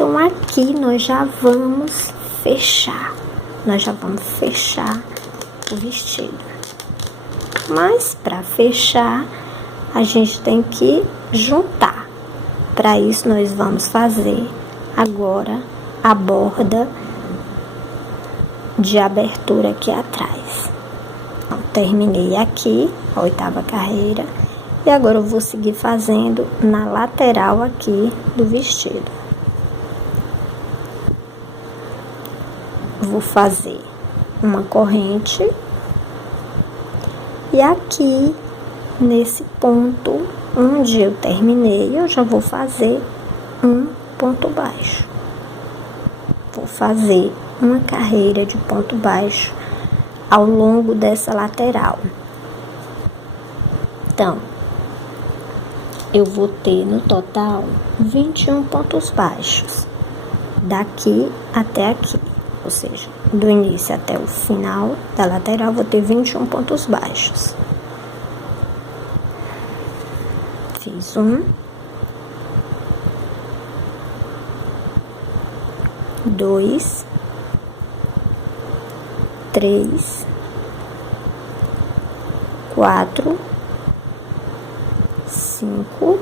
Então, aqui nós já vamos fechar. Nós já vamos fechar o vestido. Mas, para fechar, a gente tem que juntar. Para isso, nós vamos fazer agora a borda de abertura aqui atrás. Então, terminei aqui a 8ª carreira. E agora eu vou seguir fazendo na lateral aqui do vestido. Vou fazer uma corrente. E aqui, nesse ponto onde eu terminei, eu já vou fazer um ponto baixo. Vou fazer uma carreira de ponto baixo ao longo dessa lateral. Então, eu vou ter no total 21 pontos baixos, daqui até aqui, ou seja, do início até o final da lateral, vou ter 21 pontos baixos. Fiz um, 2, 3, 4, 5,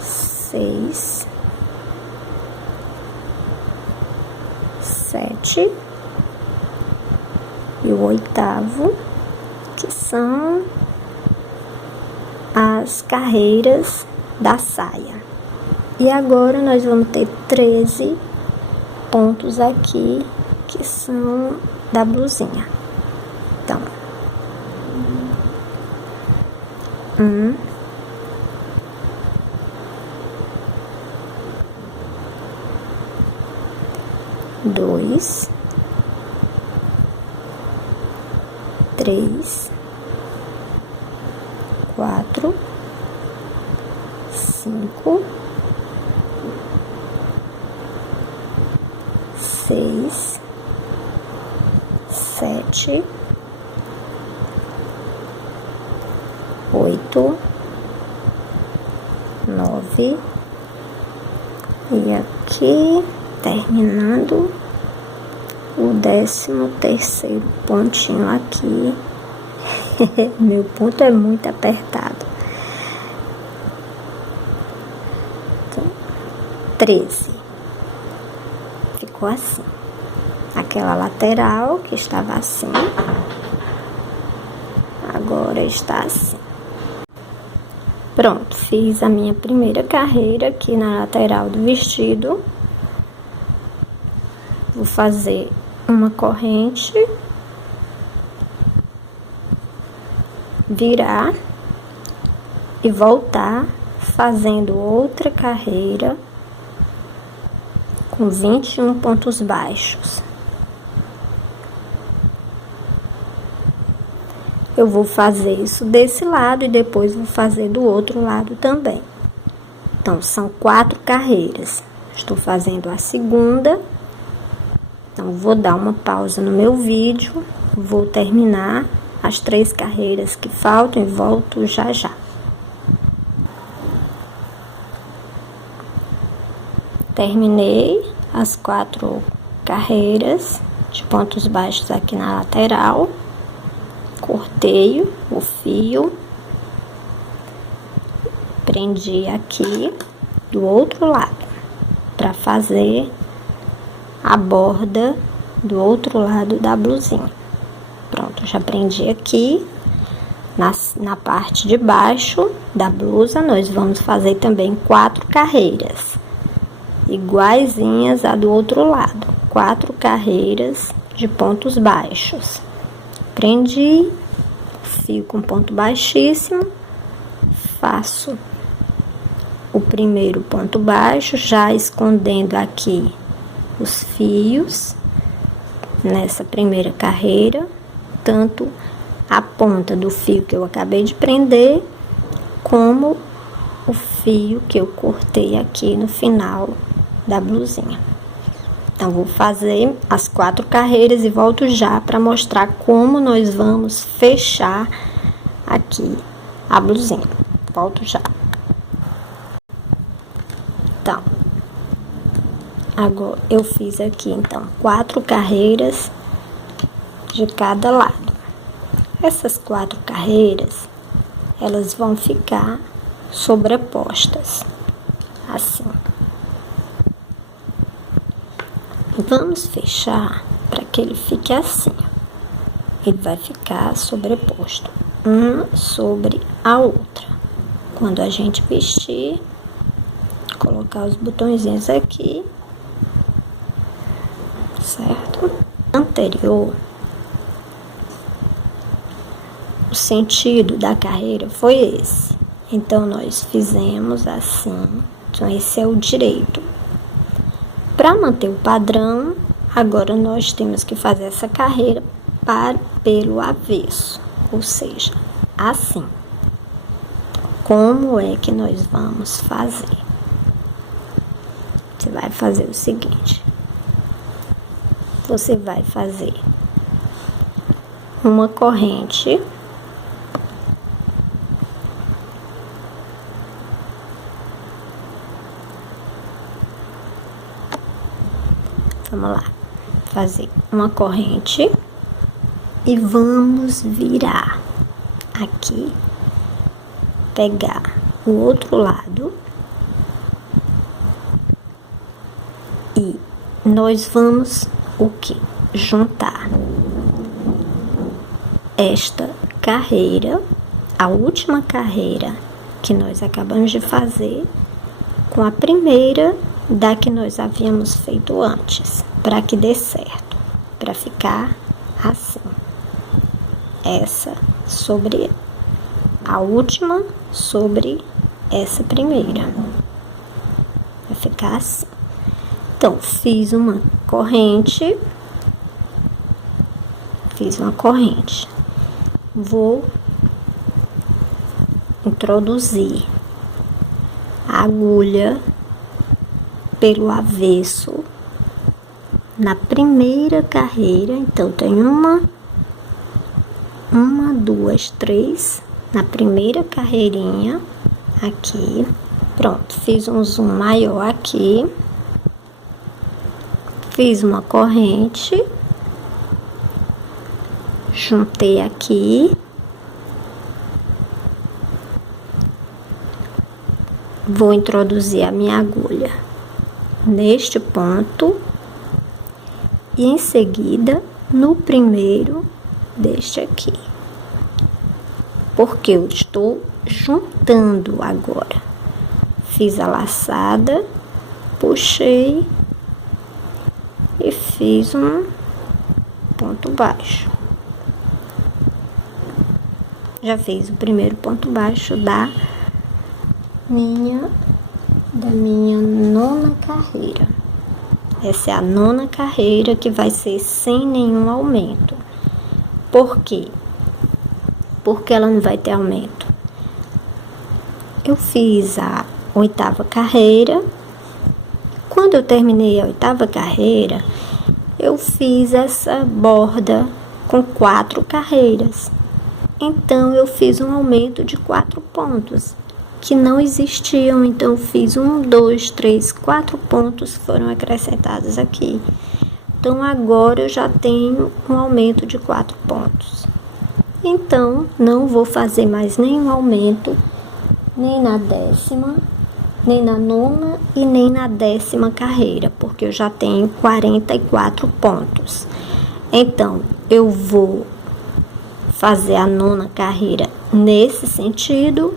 6, 7 e o 8º, que são as carreiras da saia. E agora nós vamos ter 13 pontos aqui, que são da blusinha. Então, 1, 2, 3, 4, 5, 6, 7, 8, 9 e aqui terminando o 13º pontinho aqui. Meu ponto é muito apertado. Então, 13. Ficou assim. Aquela lateral que estava assim, agora está assim. Pronto, fiz a minha primeira carreira aqui na lateral do vestido. Vou fazer uma corrente, virar e voltar fazendo outra carreira com 21 pontos baixos. Eu vou fazer isso desse lado e depois vou fazer do outro lado também. Então, são 4 carreiras. Estou fazendo a segunda. Então, vou dar uma pausa no meu vídeo. Vou terminar as 3 carreiras que faltam e volto já já. Terminei as 4 carreiras de pontos baixos aqui na lateral. Cortei o fio, prendi aqui do outro lado para fazer a borda do outro lado da blusinha. Pronto, já prendi aqui. Na parte de baixo da blusa, nós vamos fazer também 4 carreiras, iguaizinhas a do outro lado. 4 carreiras de pontos baixos. Prendi o fio com ponto baixíssimo, faço o primeiro ponto baixo, já escondendo aqui os fios nessa primeira carreira, tanto a ponta do fio que eu acabei de prender, como o fio que eu cortei aqui no final da blusinha. Então, vou fazer as 4 carreiras e volto já para mostrar como nós vamos fechar aqui a blusinha. Volto já. Então, Agora, eu fiz aqui, então, 4 carreiras de cada lado. Essas 4 carreiras, elas vão ficar sobrepostas, assim. Vamos fechar para que ele fique assim. Ele vai ficar sobreposto, uma sobre a outra. Quando a gente vestir, colocar os botõezinhos aqui, certo? Anterior, o sentido da carreira foi esse. Então, nós fizemos assim. Então, esse é o direito. Para manter o padrão, agora nós temos que fazer essa carreira pelo avesso, ou seja, assim. Como é que nós vamos fazer? Você vai fazer o seguinte. Você vai fazer uma corrente vamos lá, fazer uma corrente e vamos virar aqui, pegar o outro lado e nós vamos o que? Juntar esta carreira, a última carreira que nós acabamos de fazer, com a primeira da que nós havíamos feito antes, para que dê certo, para ficar assim. Essa sobre a última, sobre essa primeira. Vai ficar assim. Então, fiz uma corrente. Vou introduzir a agulha pelo avesso na primeira carreira. Então, tem uma, duas, 3 na primeira carreirinha aqui. Pronto, fiz um zoom maior aqui, fiz uma corrente, juntei aqui, vou introduzir a minha agulha neste ponto e em seguida no primeiro deste aqui, porque eu estou juntando agora. Fiz a laçada, puxei e fiz um ponto baixo. Já fiz o primeiro ponto baixo da minha 9ª carreira. Essa é a 9ª carreira que vai ser sem nenhum aumento. Por quê? Porque ela não vai ter aumento. Eu fiz a 8ª carreira. Quando eu terminei a 8ª carreira, eu fiz essa borda com 4 carreiras. Então, eu fiz um aumento de 4 pontos, que não existiam. Então, eu fiz 1, 2, 3, 4 pontos foram acrescentados aqui. Então, agora eu já tenho um aumento de 4 pontos. Então, não vou fazer mais nenhum aumento, nem na 10ª, nem na 9ª e nem na 10ª carreira, porque eu já tenho 44 pontos. Então, eu vou fazer a 9ª carreira nesse sentido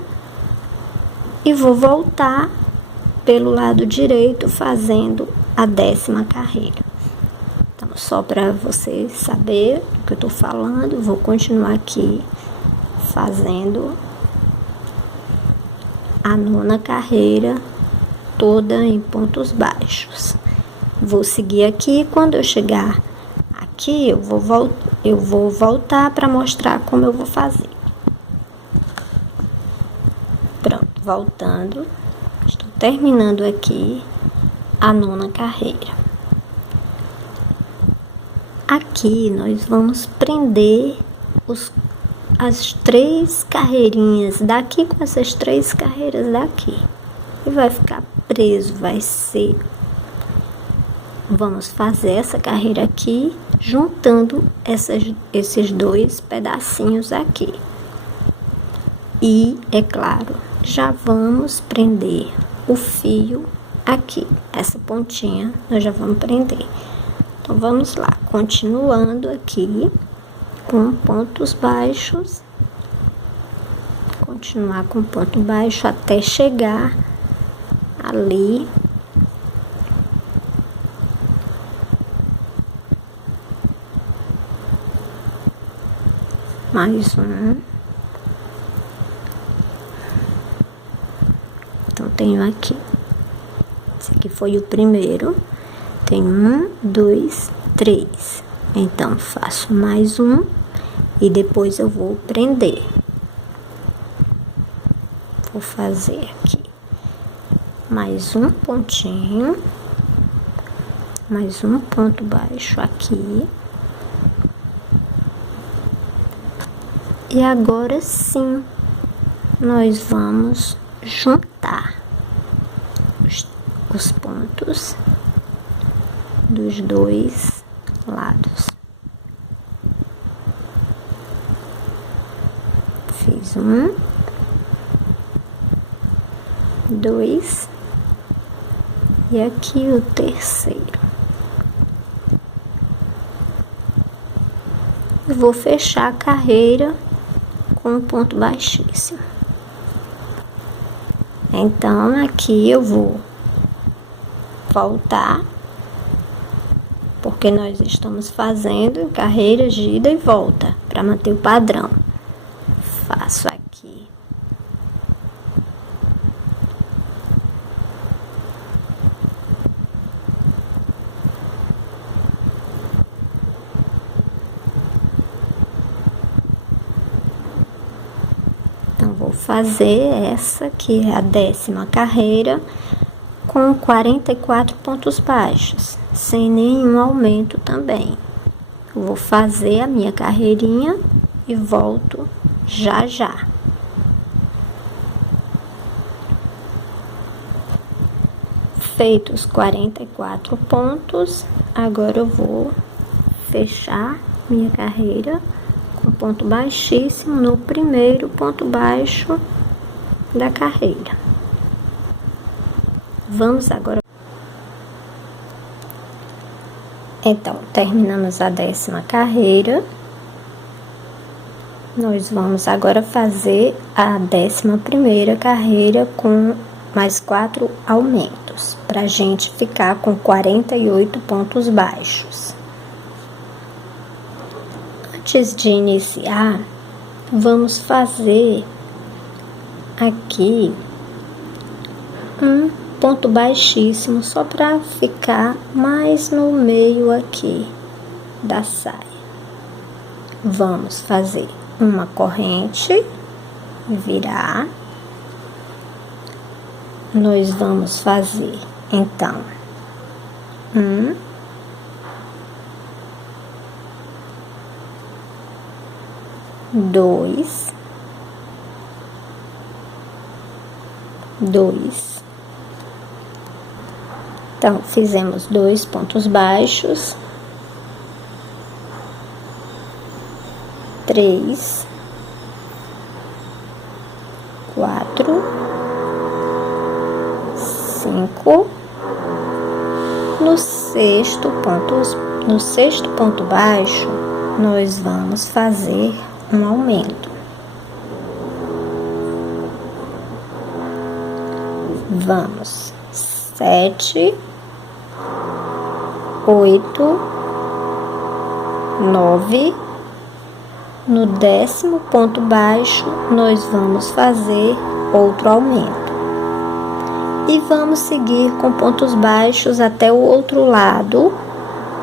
e vou voltar pelo lado direito fazendo a 10ª carreira. Então, só para você saber do que eu tô falando, vou continuar aqui fazendo a 9ª carreira toda em pontos baixos. Vou seguir aqui, quando eu chegar aqui, eu vou voltar para mostrar como eu vou fazer. Pronto, voltando, estou terminando aqui a 9ª carreira. Aqui nós vamos prender as 3 carreirinhas daqui com essas 3 carreiras daqui. E vai ficar preso, vai ser vamos fazer essa carreira aqui, juntando esses dois pedacinhos aqui. E, é claro, já vamos prender o fio aqui. Essa pontinha nós já vamos prender. Então, vamos lá, continuando aqui com pontos baixos. Continuar com ponto baixo até chegar ali. Mais um. Então, tenho aqui. Esse aqui foi o primeiro. Tem 1, 2, 3. Então, faço mais um e depois eu vou prender. Vou fazer aqui mais um pontinho, mais um ponto baixo aqui. E agora sim, nós vamos juntar os pontos dos dois lados. Fiz um, 2 e aqui o terceiro. Eu vou fechar a carreira com um ponto baixíssimo. Então, aqui eu vou voltar, porque nós estamos fazendo carreira, gira e volta, para manter o padrão. Faço aqui. Então, vou fazer essa, que é a 10ª carreira, com 44 pontos baixos, sem nenhum aumento também. Eu vou fazer a minha carreirinha e volto já já. Feitos 44 pontos, agora eu vou fechar minha carreira com ponto baixíssimo no primeiro ponto baixo da carreira. Vamos agora. Então, terminamos a 10ª carreira. Nós vamos agora fazer a 11ª carreira com mais 4 aumentos, pra gente ficar com 48 pontos baixos. Antes de iniciar, vamos fazer aqui um ponto baixíssimo, só para ficar mais no meio aqui da saia. Vamos fazer uma corrente e virar. Nós vamos fazer, então, 1, 2, 2. Então, fizemos 2 pontos baixos, 3, 4, 5. No sexto ponto baixo, nós vamos fazer um aumento. Vamos 7, 8, 9. No 10º ponto baixo, nós vamos fazer outro aumento. E vamos seguir com pontos baixos até o outro lado,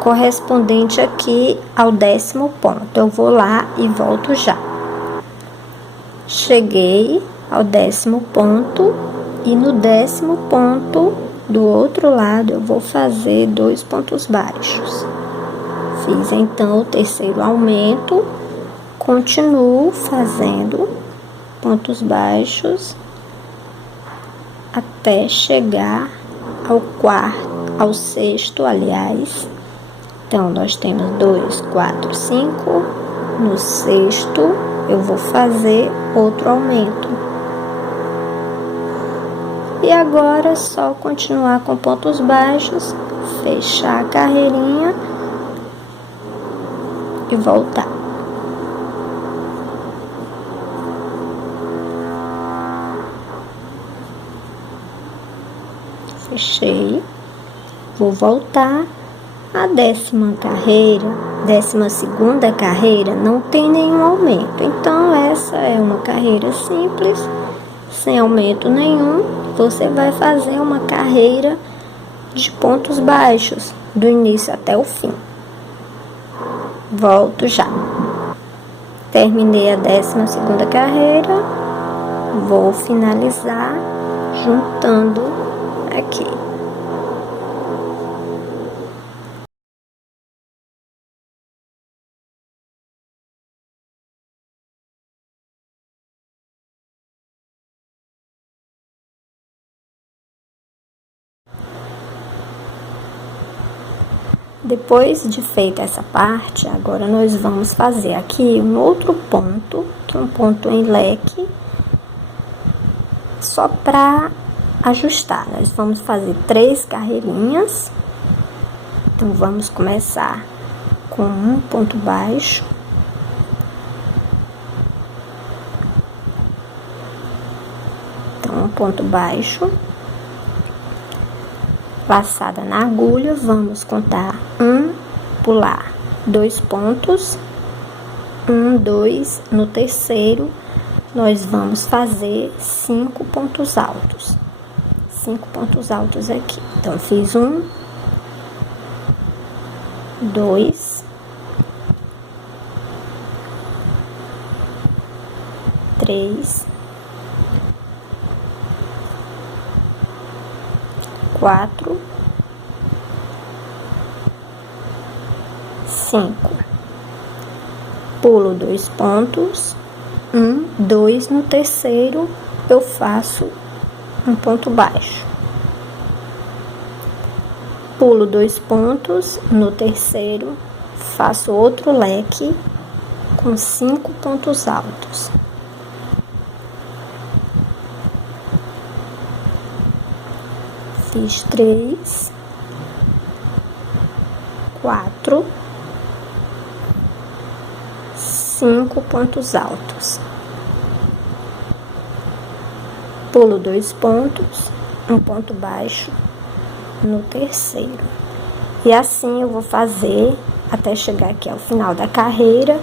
correspondente aqui ao 10º ponto. Eu vou lá e volto já. Cheguei ao 10º ponto e no 10º ponto do outro lado eu vou fazer 2 pontos baixos. Fiz então o terceiro aumento, continuo fazendo pontos baixos até chegar ao ao sexto, aliás. Então, nós temos 2, 4, 5. No sexto, eu vou fazer outro aumento. E agora, é só continuar com pontos baixos, fechar a carreirinha e voltar. Fechei. Vou voltar. A 10ª carreira, 12ª carreira, não tem nenhum aumento. Então, essa é uma carreira simples, sem aumento nenhum. Você vai fazer uma carreira de pontos baixos, do início até o fim. Volto já. Terminei a 12ª carreira. Vou finalizar juntando aqui. Depois de feita essa parte, agora nós vamos fazer aqui um outro ponto, que é um ponto em leque, só para ajustar. Nós vamos fazer 3 carreirinhas. Então, vamos começar com um ponto baixo. Então, um ponto baixo. Laçada na agulha, vamos contar 1, pular 2 pontos, 1, 2, no terceiro, nós vamos fazer 5 pontos altos. 5 pontos altos aqui. Então, fiz 1, 2, 3, 4, 5. Pulo 2 pontos, 1, 2, no terceiro eu faço um ponto baixo. Pulo 2 pontos, no terceiro faço outro leque com 5 pontos altos. Fiz 3, 4, 5 pontos altos. Pulo 2 pontos, um ponto baixo no terceiro. E assim eu vou fazer até chegar aqui ao final da carreira,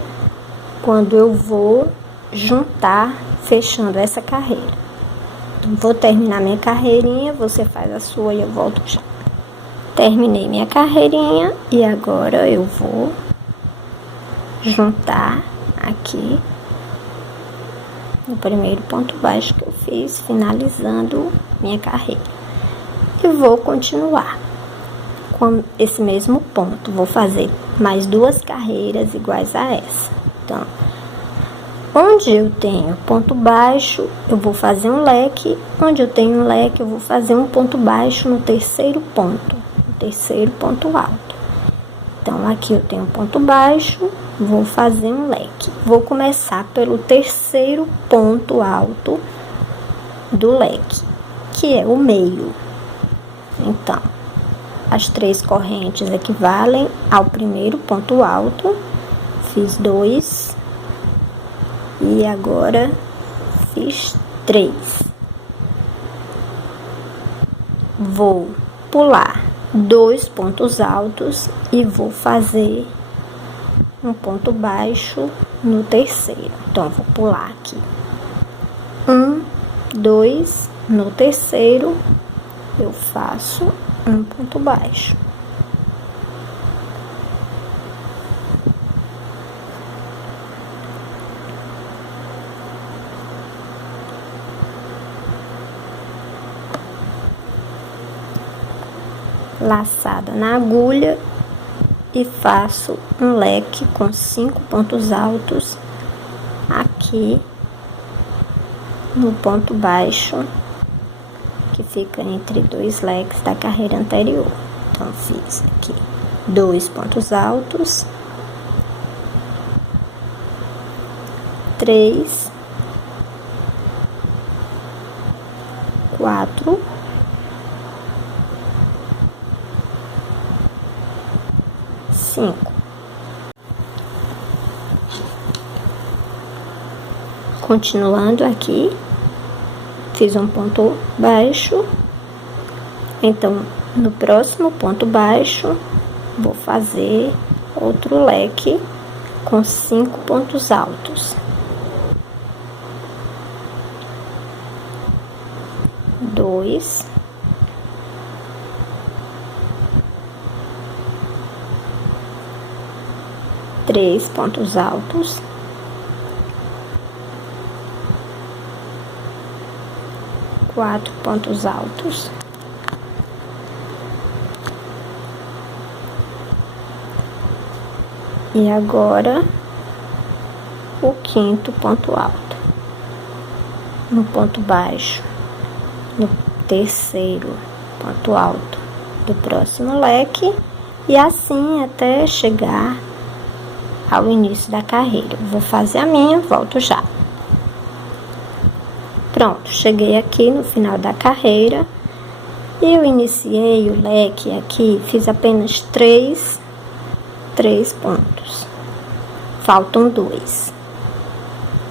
quando eu vou juntar, fechando essa carreira. Vou terminar minha carreirinha, você faz a sua e eu volto já. Terminei minha carreirinha e agora eu vou juntar aqui no primeiro ponto baixo que eu fiz, finalizando minha carreira. E vou continuar com esse mesmo ponto. Vou fazer mais 2 carreiras iguais a essa. Então, onde eu tenho ponto baixo, eu vou fazer um leque. Onde eu tenho um leque, eu vou fazer um ponto baixo no terceiro ponto. No terceiro ponto alto. Então, aqui eu tenho ponto baixo, vou fazer um leque. Vou começar pelo terceiro ponto alto do leque, que é o meio. Então, as 3 correntes equivalem ao primeiro ponto alto. Fiz 2. E agora fiz 3. Vou pular 2 pontos altos e vou fazer um ponto baixo no terceiro. Então, vou pular aqui 1, 2, no terceiro eu faço um ponto baixo. Laçada na agulha e faço um leque com 5 pontos altos aqui no ponto baixo que fica entre 2 leques da carreira anterior. Então, fiz aqui 2 pontos altos, 3, 4, 5. Continuando aqui, fiz um ponto baixo. Então, no próximo ponto baixo, vou fazer outro leque com 5 pontos altos. 2, 3 pontos altos, 4 pontos altos, e agora o quinto ponto alto, no ponto baixo, no terceiro ponto alto do próximo leque, e assim até chegar ao início da carreira. Vou fazer a minha, volto já. Pronto, cheguei aqui no final da carreira e eu iniciei o leque aqui, fiz apenas 3 pontos, faltam 2.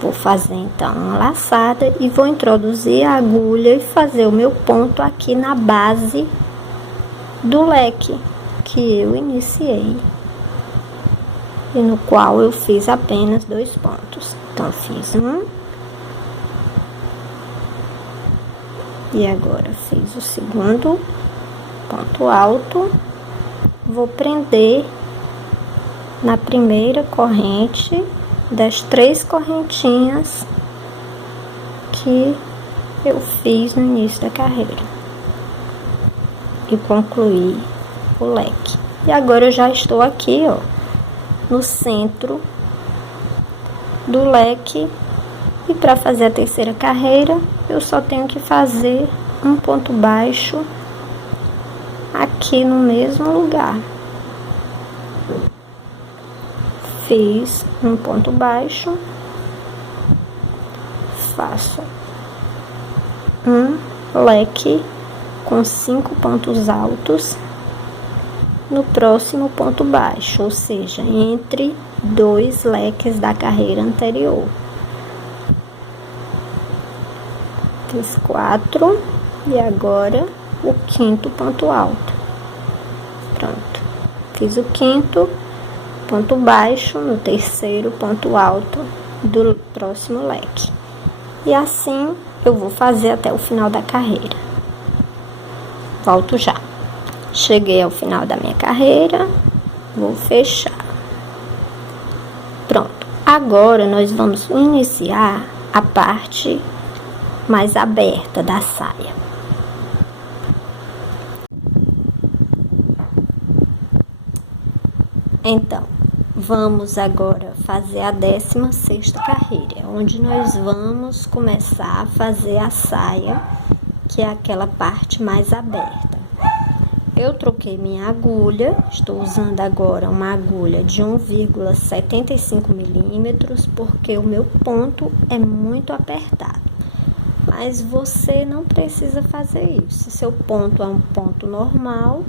Vou fazer então uma laçada e vou introduzir a agulha e fazer o meu ponto aqui na base do leque que eu iniciei e no qual eu fiz apenas 2 pontos. Então, fiz um e agora fiz o segundo ponto alto. Vou prender na primeira corrente das 3 correntinhas que eu fiz no início da carreira e concluí o leque. E agora eu já estou aqui, ó, no centro do leque, e para fazer a terceira carreira eu só tenho que fazer um ponto baixo aqui no mesmo lugar. Fiz um ponto baixo, faço um leque com 5 pontos altos no próximo ponto baixo, ou seja, entre 2 leques da carreira anterior. Fiz 4 e agora o quinto ponto alto. Pronto, fiz o quinto ponto baixo no terceiro ponto alto do próximo leque. E assim eu vou fazer até o final da carreira. Volto já. Cheguei ao final da minha carreira, vou fechar. Pronto. Agora nós vamos iniciar a parte mais aberta da saia. Então, vamos agora fazer a 16ª carreira, onde nós vamos começar a fazer a saia, que é aquela parte mais aberta. Eu troquei minha agulha, estou usando agora uma agulha de 1,75 milímetros, porque o meu ponto é muito apertado. Mas você não precisa fazer isso. Se seu ponto é um ponto normal,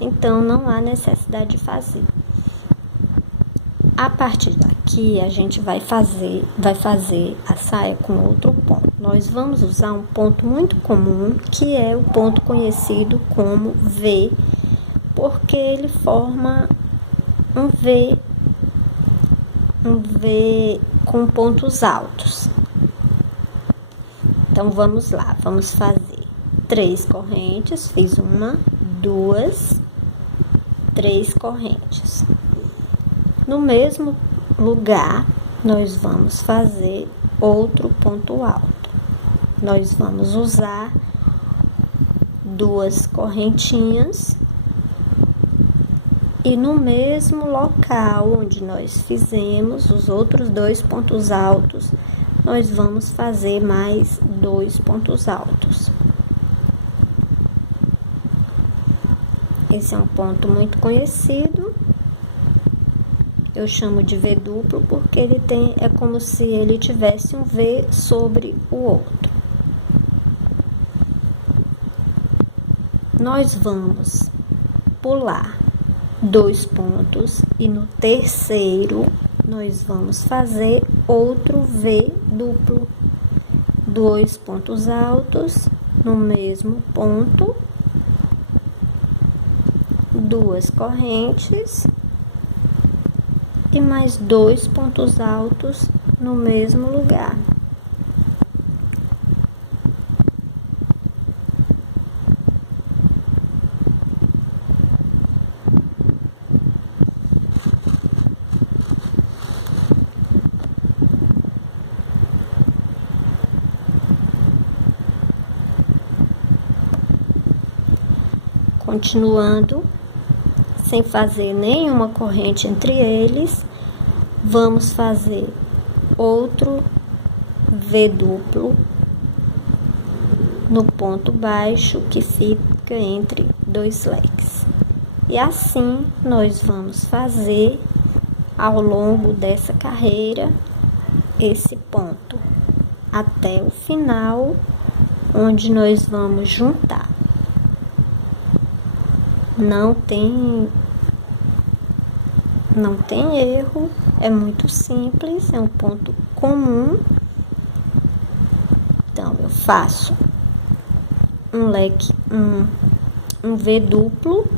então não há necessidade de fazer. A partir daqui, a gente vai fazer a saia com outro ponto. Nós vamos usar um ponto muito comum, que é o ponto conhecido como V, porque ele forma um V com pontos altos. Então, vamos lá, vamos fazer 3 correntes, fiz 1, 2, 3 correntes. No mesmo lugar, nós vamos fazer outro ponto alto. Nós vamos usar 2 correntinhas e no mesmo local onde nós fizemos os outros 2 pontos altos, nós vamos fazer mais 2 pontos altos. Esse é um ponto muito conhecido. Eu chamo de V duplo porque ele é como se ele tivesse um V sobre o outro. Nós vamos pular 2 pontos e no terceiro nós vamos fazer outro V duplo. 2 pontos altos no mesmo ponto, 2 correntes e mais 2 pontos altos no mesmo lugar. Continuando, sem fazer nenhuma corrente entre eles, vamos fazer outro V duplo no ponto baixo que fica entre 2 leques. E assim nós vamos fazer ao longo dessa carreira esse ponto até o final, onde nós vamos juntar. Não tem erro, é muito simples, é um ponto comum. Então, eu faço um leque, um V duplo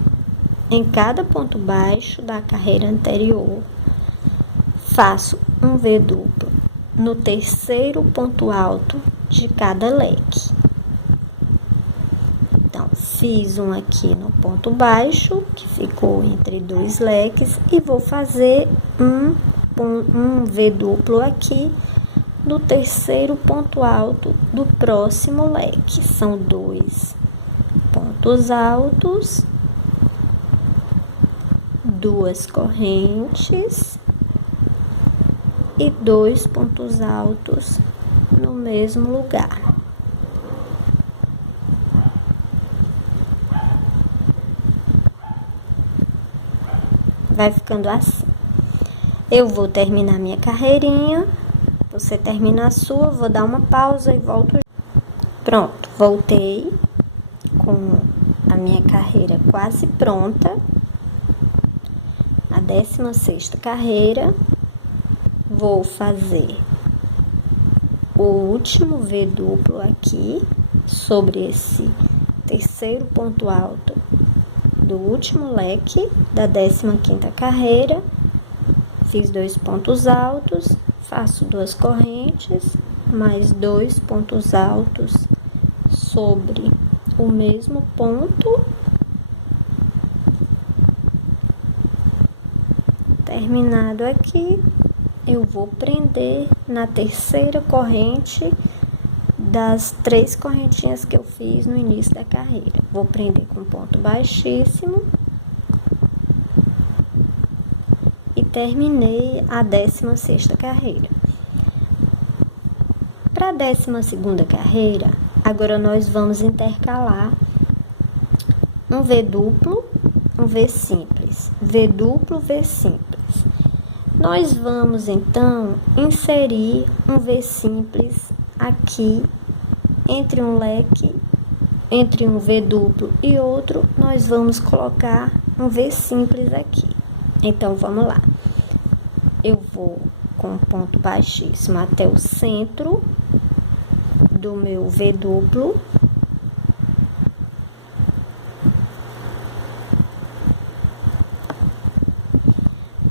em cada ponto baixo da carreira anterior. Faço um V duplo no terceiro ponto alto de cada leque. Então, fiz um aqui no ponto baixo, que ficou entre 2 leques, e vou fazer um V duplo aqui no terceiro ponto alto do próximo leque. São 2 pontos altos, 2 correntes e 2 pontos altos no mesmo lugar. Vai ficando assim. Eu vou terminar minha carreirinha, você termina a sua, vou dar uma pausa e volto. Pronto, voltei com a minha carreira quase pronta. A 16ª carreira, vou fazer o último V duplo aqui sobre esse terceiro ponto alto do último leque da 15ª carreira. Fiz 2 pontos altos, faço 2 correntes, mais 2 pontos altos sobre o mesmo ponto. Terminado aqui, eu vou prender na terceira corrente das 3 correntinhas que eu fiz no início da carreira. Vou prender com ponto baixíssimo e terminei a 16ª carreira. Para a 12ª carreira, agora nós vamos intercalar um V duplo, um V simples, V duplo, V simples. Nós vamos então inserir um V simples aqui entre um leque, entre um V duplo e outro, nós vamos colocar um V simples aqui. Então, vamos lá. Eu vou com ponto baixíssimo até o centro do meu V duplo.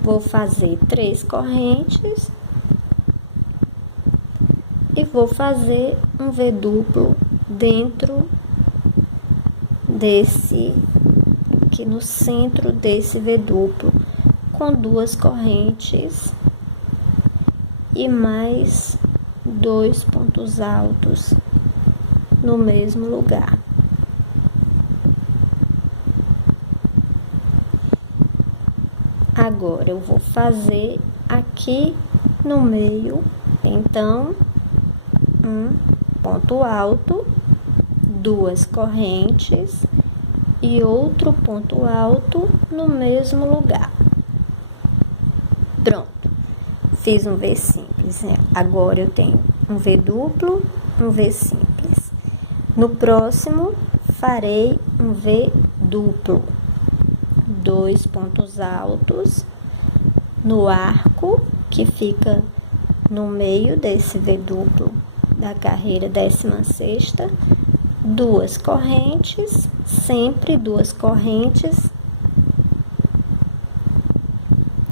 Vou fazer 3 correntes e vou fazer um V duplo dentro desse, aqui no centro desse V duplo, com 2 correntes e mais 2 pontos altos no mesmo lugar. Agora, eu vou fazer aqui no meio, então, um ponto alto, 2 correntes e outro ponto alto no mesmo lugar. Pronto, fiz um V simples, né? Agora eu tenho um V duplo, um V simples. No próximo, farei um V duplo, 2 pontos altos no arco que fica no meio desse V duplo da carreira 16ª, 2 correntes, sempre 2 correntes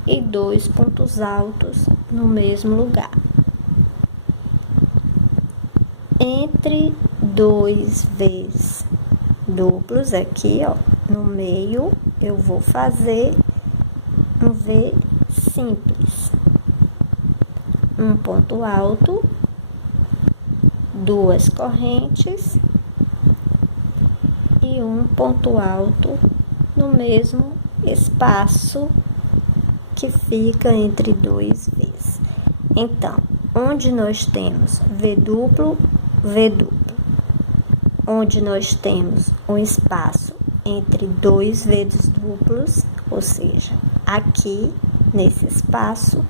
e 2 pontos altos no mesmo lugar. Entre 2 V's duplos aqui, ó, no meio, eu vou fazer um V simples. Um ponto alto, 2 correntes e um ponto alto no mesmo espaço que fica entre 2 V's. Então, onde nós temos V duplo, V duplo, onde nós temos um espaço entre 2 V's duplos, ou seja, aqui nesse espaço,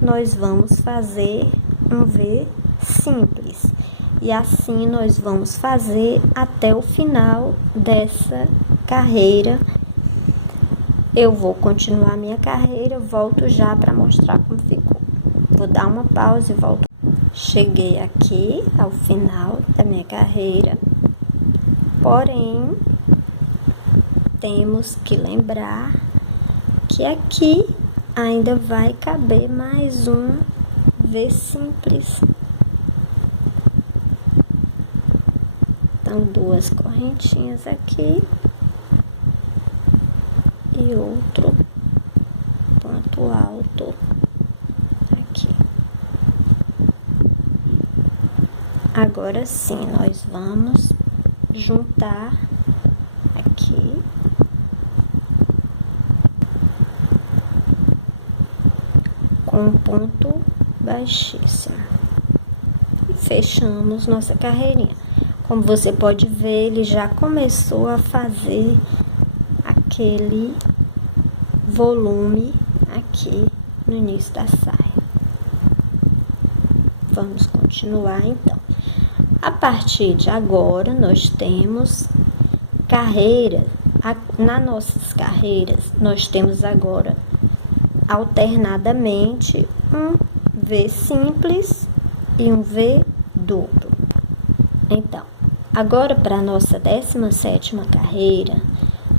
nós vamos fazer um V simples. E assim nós vamos fazer até o final dessa carreira. Eu vou continuar minha carreira, volto já para mostrar como ficou. Vou dar uma pausa e volto. Cheguei aqui ao final da minha carreira, porém, temos que lembrar que aqui ainda vai caber mais um V simples. Então, 2 correntinhas aqui e outro ponto alto aqui. Agora sim, nós vamos juntar aqui com um ponto baixíssimo e fechamos nossa carreirinha. Como você pode ver, ele já começou a fazer aquele volume aqui no início da saia. Vamos continuar então. A partir de agora, nós temos carreira. Nas nossas carreiras, nós temos agora alternadamente um V simples e um V duplo. Então, agora para a nossa 17ª carreira,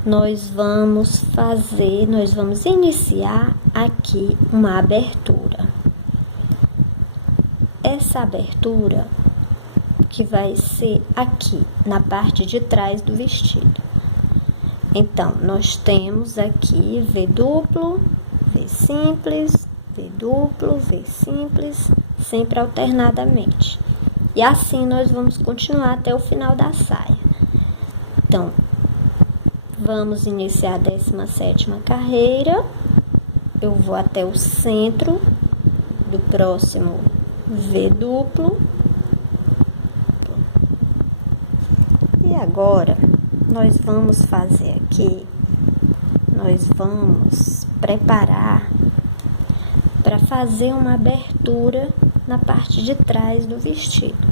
nós vamos iniciar aqui uma abertura. Essa abertura que vai ser aqui, na parte de trás do vestido. Então, nós temos aqui V duplo, V simples, V duplo, V simples, sempre alternadamente. E assim nós vamos continuar até o final da saia. Então, vamos iniciar a 17ª carreira. Eu vou até o centro do próximo V duplo. E agora, nós vamos fazer aqui, nós vamos preparar para fazer uma abertura na parte de trás do vestido.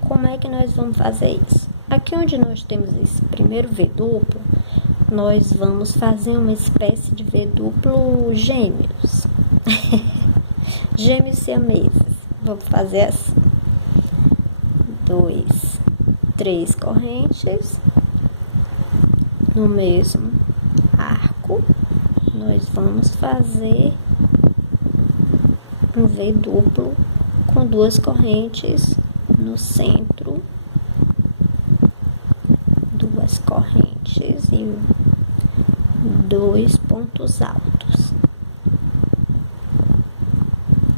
Como é que nós vamos fazer isso? Aqui onde nós temos esse primeiro V duplo, nós vamos fazer uma espécie de V duplo gêmeos. Gêmeos siameses. Vamos fazer assim. 2, 3 correntes no mesmo arco. Nós vamos fazer um V duplo com 2 correntes no centro, 2 correntes e 2 pontos altos.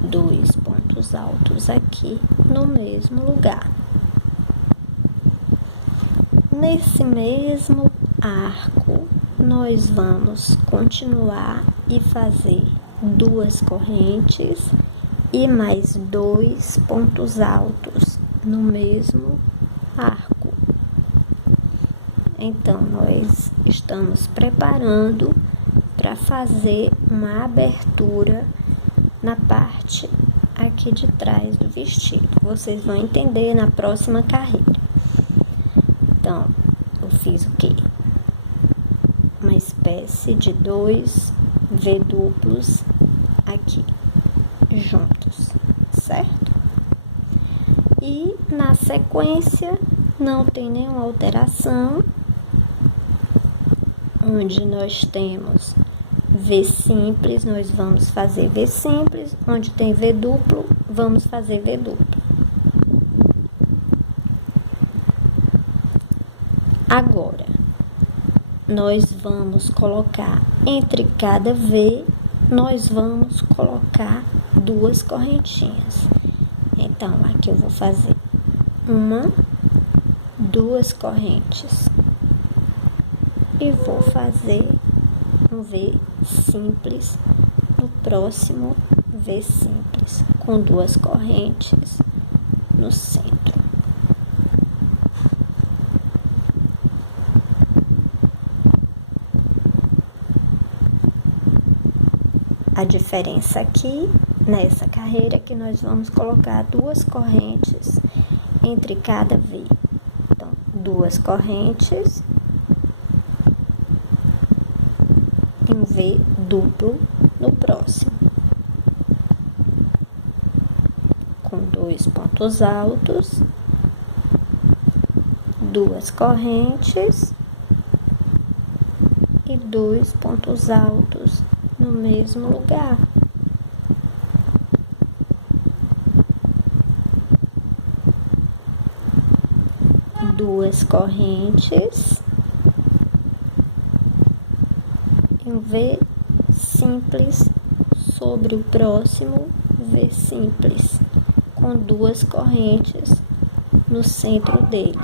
2 pontos altos aqui no mesmo lugar. Nesse mesmo arco, nós vamos continuar e fazer 2 correntes e mais 2 pontos altos no mesmo arco. Então, nós estamos preparando para fazer uma abertura na parte aqui de trás do vestido. Vocês vão entender na próxima carreira. Então, eu fiz o quê? Uma espécie de 2 V duplos aqui, juntos, certo? E na sequência, não tem nenhuma alteração, onde nós temos V simples, nós vamos fazer V simples, onde tem V duplo, vamos fazer V duplo. Agora, nós vamos colocar entre cada V, nós vamos colocar 2 correntinhas. Então, aqui eu vou fazer 1, 2 correntes e vou fazer um V simples no próximo V simples, com 2 correntes no centro. A diferença aqui, nessa carreira, que nós vamos colocar 2 correntes entre cada V. Então, 2 correntes e um V duplo no próximo. Com 2 pontos altos, 2 correntes e 2 pontos altos no mesmo lugar. Duas correntes e um V simples sobre o próximo V simples, com 2 correntes no centro dele.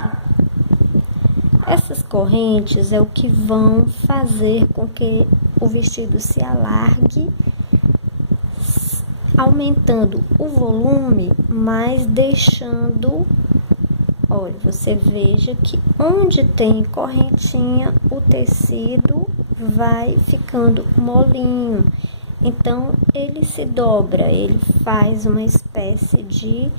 Essas correntes é o que vão fazer com que o vestido se alargue, aumentando o volume, mas deixando, olha, você veja que onde tem correntinha, o tecido vai ficando molinho. Então, ele se dobra, ele faz uma espécie de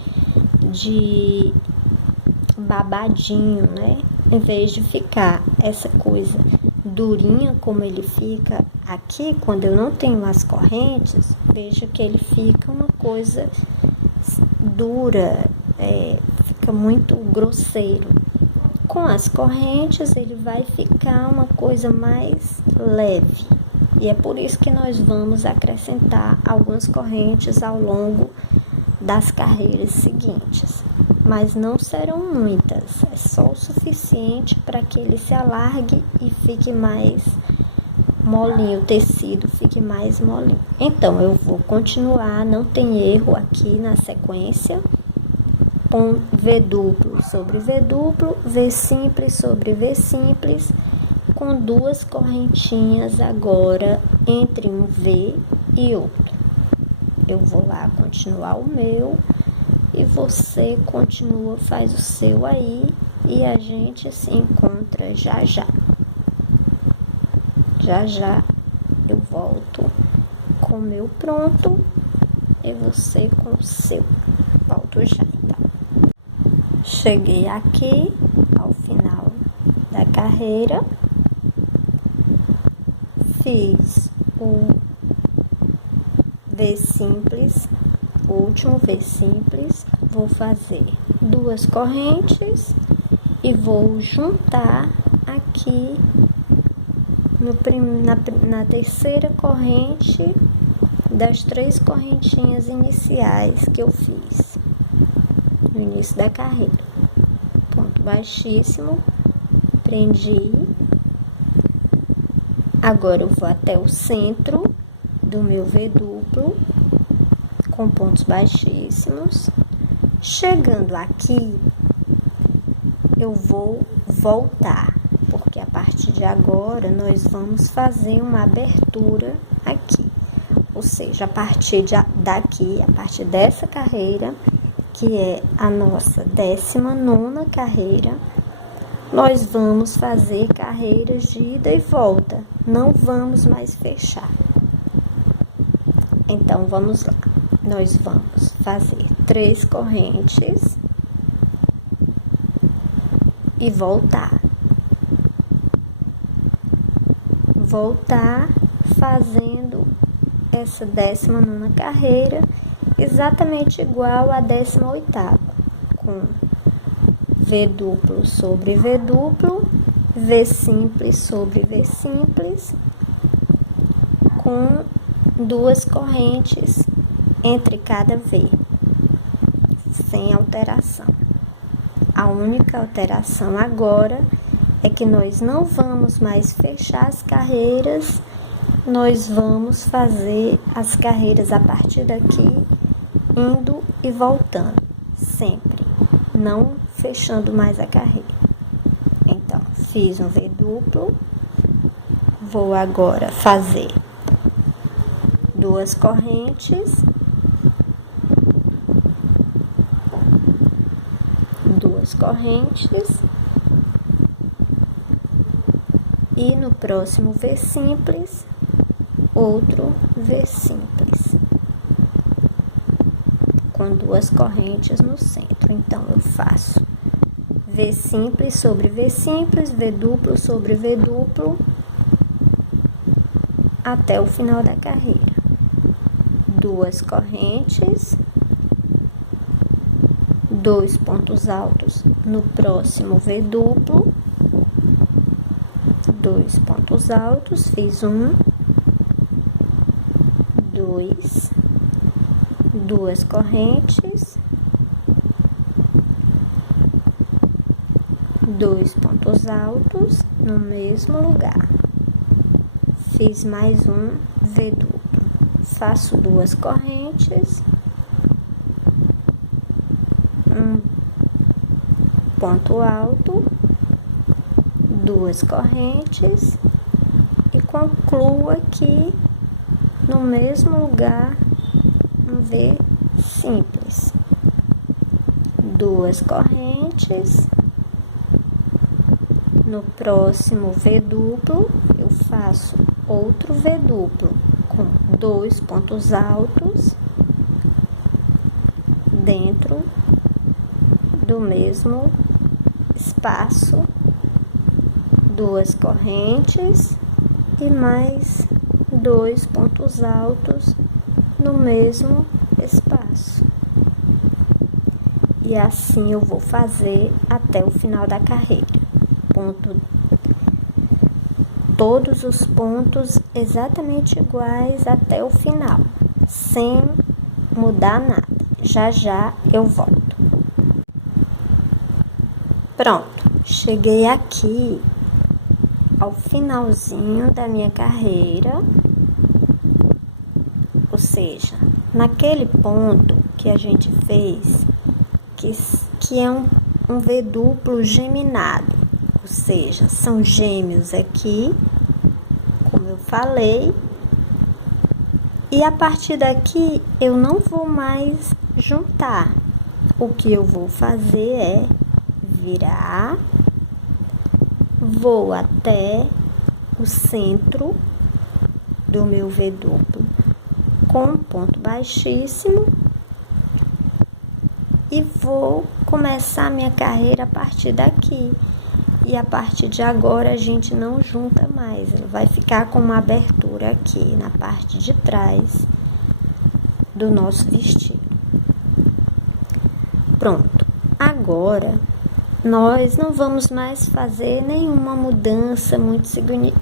babadinho, né? Em vez de ficar essa coisa durinha como ele fica aqui, quando eu não tenho as correntes, veja que ele fica uma coisa dura, fica muito grosseiro. Com as correntes, ele vai ficar uma coisa mais leve. E é por isso que nós vamos acrescentar algumas correntes ao longo das carreiras seguintes. Mas não serão muitas, é só o suficiente para que ele se alargue e fique mais molinho, o tecido fique mais molinho. Então, eu vou continuar, não tem erro aqui na sequência, com V duplo sobre V duplo, V simples sobre V simples, com 2 correntinhas agora entre um V e outro. Eu vou lá continuar o meu e você continua, faz o seu aí e a gente se encontra já já. Já já eu volto com o meu pronto e você com o seu. Volto já então. Cheguei aqui ao final da carreira, fiz o V simples, o último V simples, vou fazer 2 correntes e vou juntar aqui na terceira corrente das 3 correntinhas iniciais que eu fiz no início da carreira. Ponto baixíssimo, prendi. Agora eu vou até o centro do meu V duplo com pontos baixíssimos. Chegando aqui, eu vou voltar, porque a partir de agora nós vamos fazer uma abertura aqui. Ou seja, a partir daqui, a partir dessa carreira, que é a nossa 19ª carreira, nós vamos fazer carreiras de ida e volta, não vamos mais fechar. Então, vamos lá. Nós vamos fazer 3 correntes e voltar. Voltar fazendo essa 19ª carreira exatamente igual à 18ª, com V duplo sobre V duplo, V simples sobre V simples, com 2 correntes entre cada V, sem alteração. A única alteração agora é que nós não vamos mais fechar as carreiras, nós vamos fazer as carreiras a partir daqui, indo e voltando, sempre, não fechando mais a carreira. Então, fiz um V duplo, vou agora fazer 2 correntes, 2 correntes, e no próximo V simples, outro V simples, com 2 correntes no centro. Então, eu faço V simples sobre V simples, V duplo sobre V duplo, até o final da carreira. 2 correntes, 2 pontos altos no próximo V duplo, 2 pontos altos, fiz 1, 2, 2 correntes, 2 pontos altos no mesmo lugar, fiz mais um V duplo, faço 2 correntes, 1 ponto alto, 2 correntes e concluo aqui no mesmo lugar um V simples, 2 correntes, no próximo V duplo eu faço outro V duplo com 2 pontos altos dentro do mesmo espaço, 2 correntes e mais 2 pontos altos no mesmo espaço. E assim eu vou fazer até o final da carreira. Todos os pontos exatamente iguais até o final, sem mudar nada. Já já eu volto. Pronto, cheguei aqui ao finalzinho da minha carreira, ou seja, naquele ponto que a gente fez, que é um V duplo geminado, ou seja, são gêmeos aqui, como eu falei, e a partir daqui eu não vou mais juntar. O que eu vou fazer é virar, vou até o centro do meu V duplo com um ponto baixíssimo e vou começar minha carreira a partir daqui. E a partir de agora a gente não junta mais, ele vai ficar com uma abertura aqui na parte de trás do nosso vestido. Pronto, agora nós não vamos mais fazer nenhuma mudança muito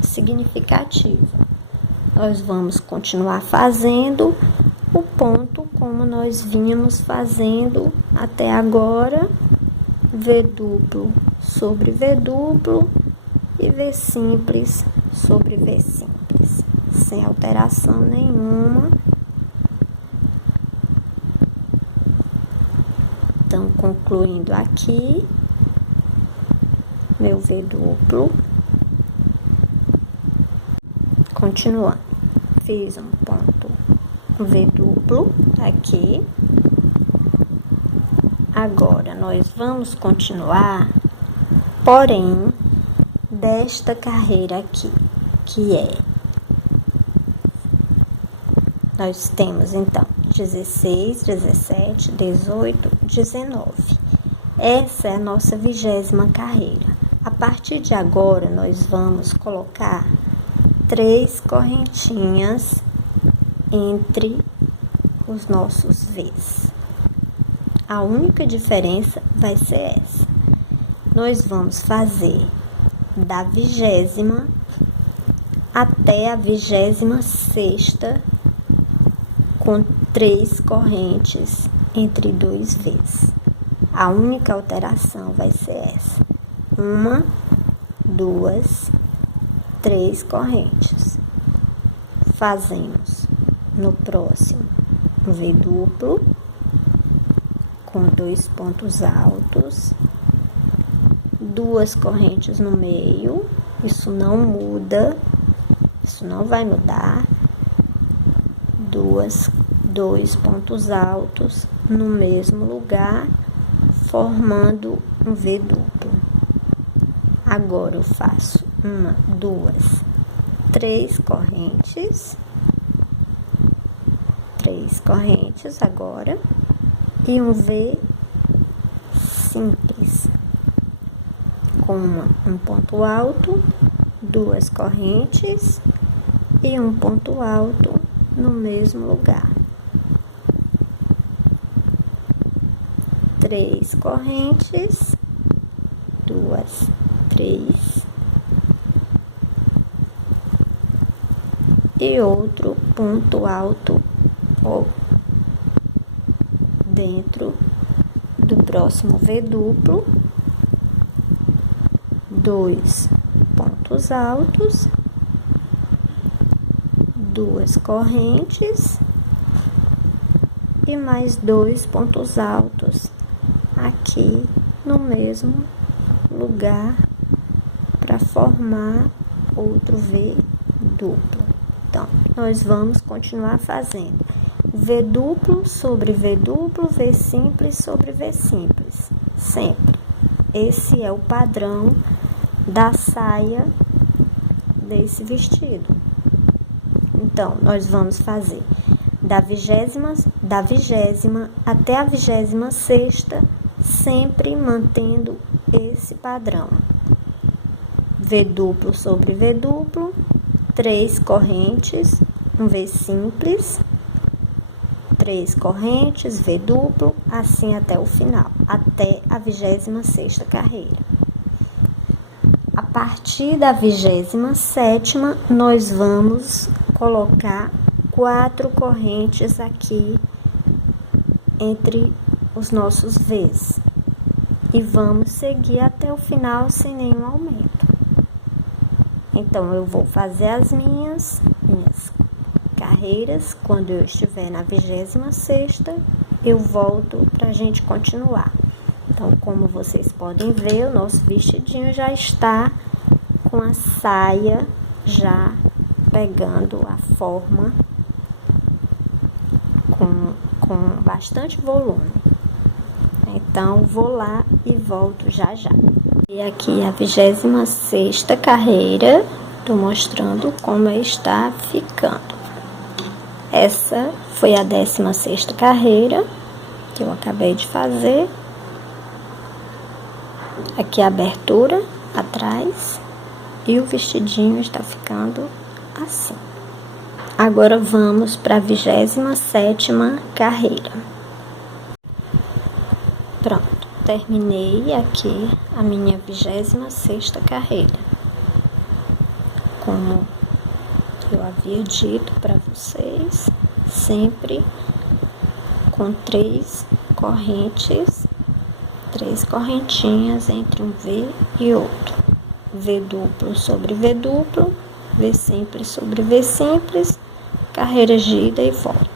significativa. Nós vamos continuar fazendo o ponto como nós vínhamos fazendo até agora, V duplo sobre V duplo e V simples sobre V simples, sem alteração nenhuma. Então, concluindo aqui, meu V duplo, continuando, fiz um ponto V duplo aqui. Agora, nós vamos continuar Porém, desta carreira aqui, que nós temos então 16, 17, 18, 19. Essa é a nossa 20ª carreira. A partir de agora, nós vamos colocar 3 correntinhas entre os nossos V's. A única diferença vai ser essa. Nós vamos fazer da 20ª até a 26ª com 3 correntes entre 2 V's. A única alteração vai ser essa. 1, 2, 3 correntes. Fazemos no próximo um V duplo com 2 pontos altos, 2 correntes no meio. Isso não muda, isso não vai mudar. 2 pontos altos no mesmo lugar, formando um V duplo. Agora eu faço 1, 2, 3 correntes. 3 correntes agora. E um V simples. Com um ponto alto, 2 correntes e um ponto alto no mesmo lugar. 3 correntes, 2, 3 e outro ponto alto dentro do próximo V duplo, 2 pontos altos, 2 correntes e mais 2 pontos altos aqui no mesmo lugar para formar outro V duplo. Então, nós vamos continuar fazendo V duplo sobre V duplo, V simples sobre V simples, sempre. Esse é o padrão da saia desse vestido. Então, nós vamos fazer da 20ª até a 26ª, sempre mantendo esse padrão. V duplo sobre V duplo, 3 correntes, um V simples, 3 correntes, V duplo, assim até o final, até a 26ª carreira. A partir da 27ª, nós vamos colocar 4 correntes aqui entre os nossos V's e vamos seguir até o final sem nenhum aumento. Então, eu vou fazer as minhas carreiras. Quando eu estiver na 26ª, eu volto para a gente continuar. Então, como vocês podem ver, o nosso vestidinho já está com a saia já pegando a forma com bastante volume. Então, vou lá e volto já já. E aqui a 26ª carreira, tô mostrando como está ficando. Essa foi a 16ª carreira que eu acabei de fazer. Aqui a abertura atrás e o vestidinho está ficando assim. Agora vamos para a 27ª carreira. Pronto, terminei aqui a minha 26ª carreira. Como eu havia dito para vocês, sempre com 3 correntes, 3 correntinhas entre um V e outro. V duplo sobre V duplo, V simples sobre V simples, carreira de ida e volta.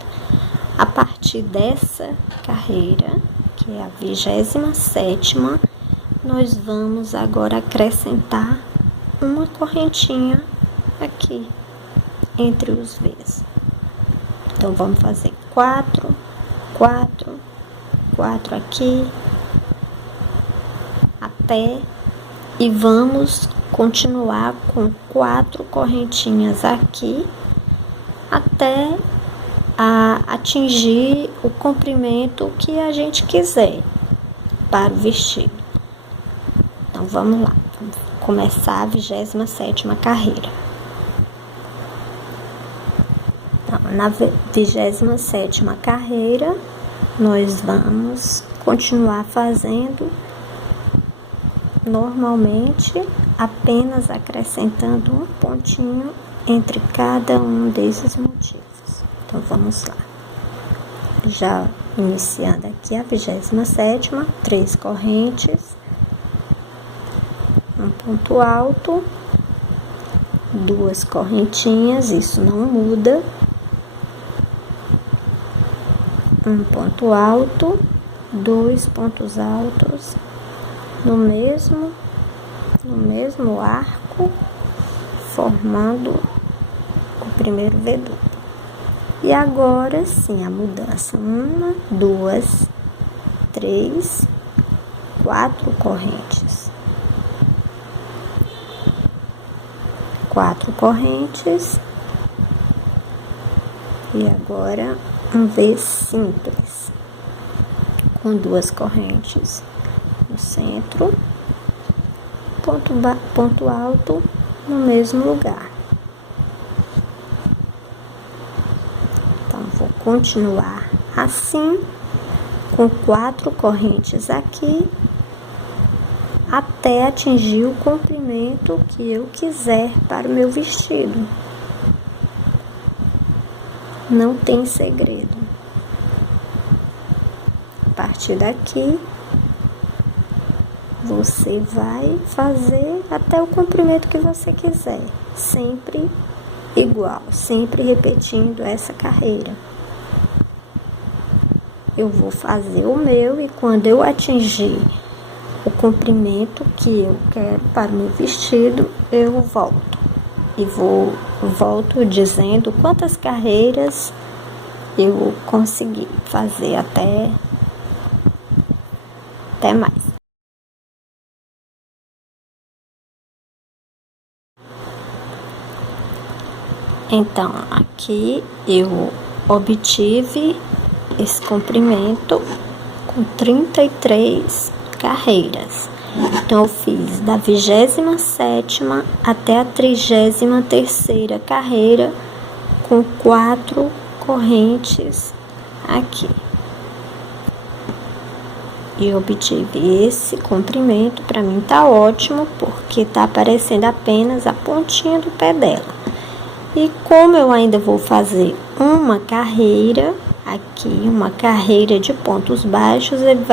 A partir dessa carreira, que é a 27ª, nós vamos agora acrescentar uma correntinha aqui entre os V's. Então, vamos fazer 4, 4, 4 aqui, até e vamos continuar com 4 correntinhas aqui até atingir o comprimento que a gente quiser para o vestido. Então vamos lá, vamos começar a 27ª carreira. Então, na 27ª carreira, nós vamos continuar fazendo normalmente, apenas acrescentando um pontinho entre cada um desses motivos. Então, vamos lá. Já iniciando aqui a 27ª, 3 correntes, um ponto alto, 2 correntinhas, isso não muda, um ponto alto, 2 pontos altos no mesmo arco, formando o primeiro V duplo. E agora sim a mudança: 1, 2, 3, 4 correntes, 4 correntes, e agora um V simples com 2 correntes no centro, ponto alto no mesmo lugar. Então, vou continuar assim, com 4 correntes aqui, até atingir o comprimento que eu quiser para o meu vestido. Não tem segredo. A partir daqui, você vai fazer até o comprimento que você quiser, sempre igual, sempre repetindo essa carreira. Eu vou fazer o meu e quando eu atingir o comprimento que eu quero para o meu vestido, eu volto. E volto dizendo quantas carreiras eu consegui fazer até mais. Então, aqui eu obtive esse comprimento com 33 carreiras. Então, eu fiz da 27ª até a 33ª carreira com 4 correntes aqui. E obtive esse comprimento. Para mim tá ótimo, porque tá aparecendo apenas a pontinha do pé dela. E como eu ainda vou fazer uma carreira aqui, uma carreira de pontos baixos, ele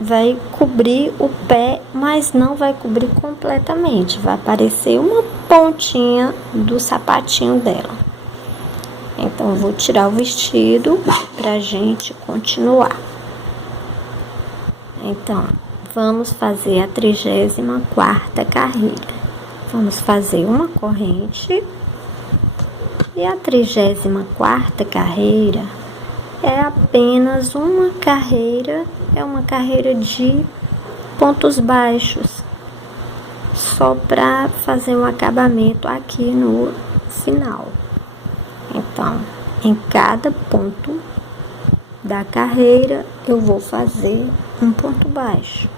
vai cobrir o pé, mas não vai cobrir completamente. Vai aparecer uma pontinha do sapatinho dela. Então, eu vou tirar o vestido pra gente continuar. Então, vamos fazer a 34ª carreira. Vamos fazer uma corrente. E a 34ª carreira é apenas uma carreira, é uma carreira de pontos baixos, só para fazer um acabamento aqui no final. Então, em cada ponto da carreira, eu vou fazer um ponto baixo.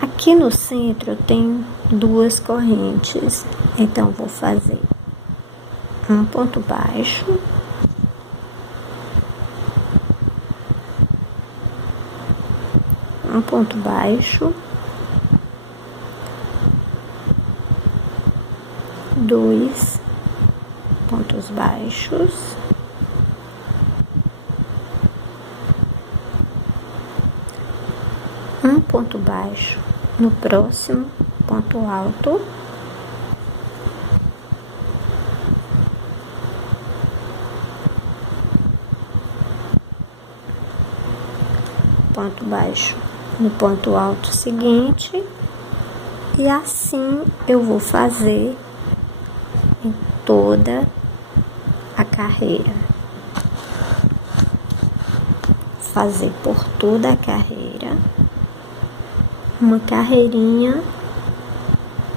Aqui no centro eu tenho 2 correntes, então vou fazer um ponto baixo, um ponto baixo, 2 pontos baixos, um ponto baixo no próximo ponto alto, ponto baixo no ponto alto seguinte, e assim eu vou fazer em toda a carreira. fazer por toda a carreira uma carreirinha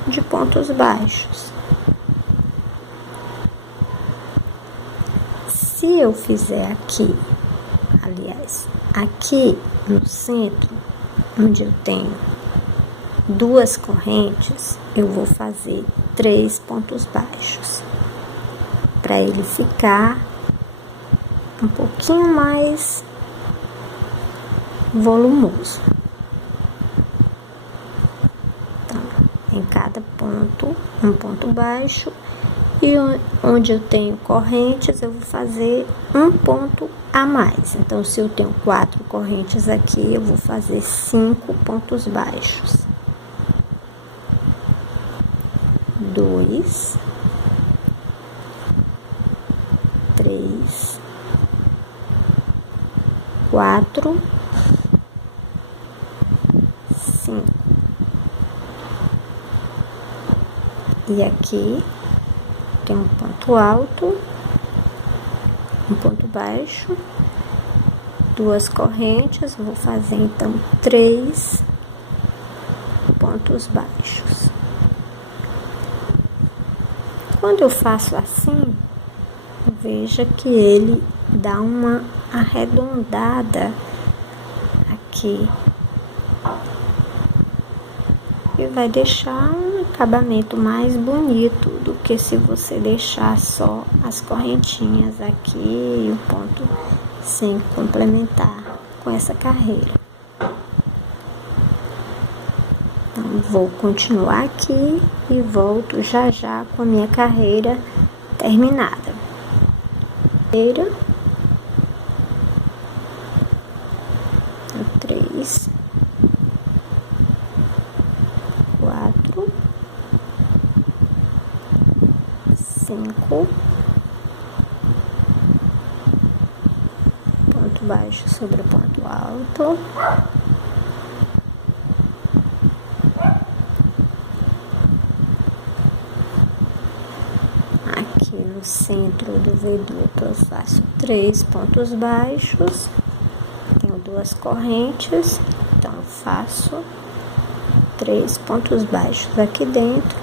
de pontos baixos. Se eu fizer aqui, aliás, aqui no centro, onde eu tenho 2 correntes, eu vou fazer 3 pontos baixos, para ele ficar um pouquinho mais volumoso. Então, em cada ponto, um ponto baixo, e onde eu tenho correntes, eu vou fazer um ponto a mais. Então, se eu tenho 4 correntes aqui, eu vou fazer 5 pontos baixos. 2, 3, 4, 5. E aqui tem um ponto alto, um ponto baixo, 2 correntes, eu vou fazer então 3 pontos baixos. Quando eu faço assim, veja que ele dá uma arredondada aqui e vai deixar um acabamento mais bonito do que se você deixar só as correntinhas aqui e o ponto sem complementar com essa carreira. Então, vou continuar aqui e volto já já com a minha carreira terminada. 3, 4, 5, ponto baixo sobre ponto alto, aqui no centro do veduto eu faço 3 pontos baixos, tenho 2 correntes, então eu faço 3 pontos baixos aqui dentro.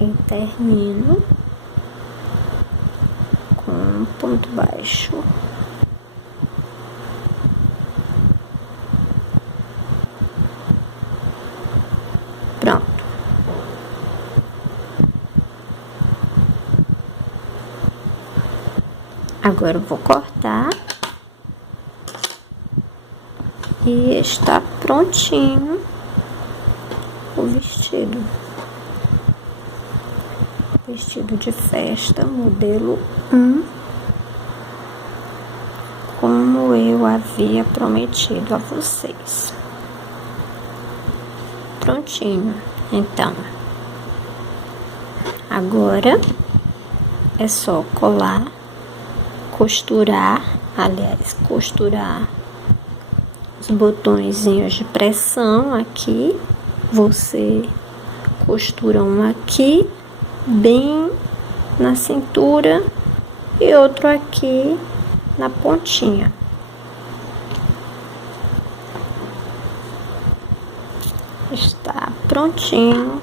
E termino com um ponto baixo. Pronto. Agora eu vou cortar e está prontinho o vestido. Vestido de festa, modelo 1, como eu havia prometido a vocês. Prontinho. Então, agora é só colar, costurar os botõezinhos de pressão aqui. Você costura um aqui, bem na cintura, e outro aqui na pontinha. Está prontinho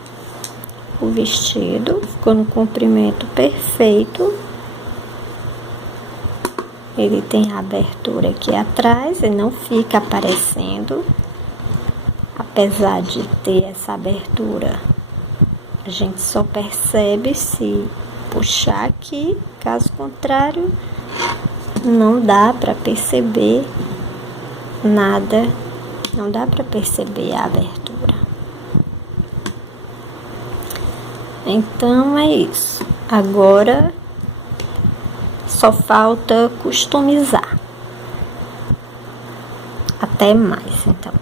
o vestido, ficou no comprimento perfeito. Ele tem a abertura aqui atrás e não fica aparecendo, apesar de ter essa abertura. A gente só percebe se puxar aqui, caso contrário, não dá para perceber nada, não dá para perceber a abertura. Então é isso. Agora só falta customizar. Até mais, então.